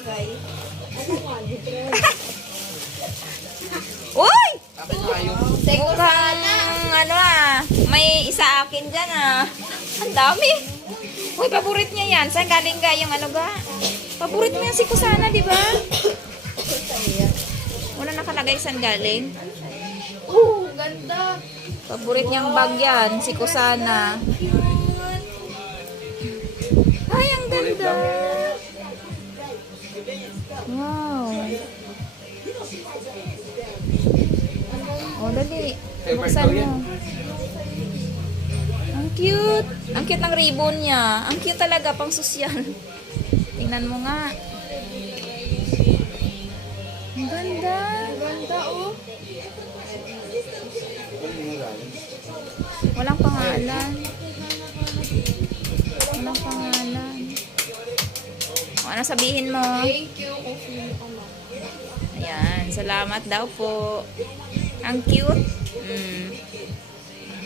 bagay. Uy! Mukhang ano may isa akin dyan Ang dami. Uy, paborit niya yan. Saan galing ga yung ano ga? Paborit mo yan si Kusana, di ba? Wala nakalagay saan galing. Ganda. Paborit niyang bag yan, si Kusana. Ay, ang ganda. Wow. Oh, dali. Buksan mo. Ang cute. Ang cute ng ribbon niya. Ang cute talaga, pang sosyal. Tingnan mo nga. Ang ganda. Ganda, oh. Walang pangalan. Walang pangalan. O, ano sabihin mo? Thank you kung sino ka man. Ayan, salamat daw po. Ang cute.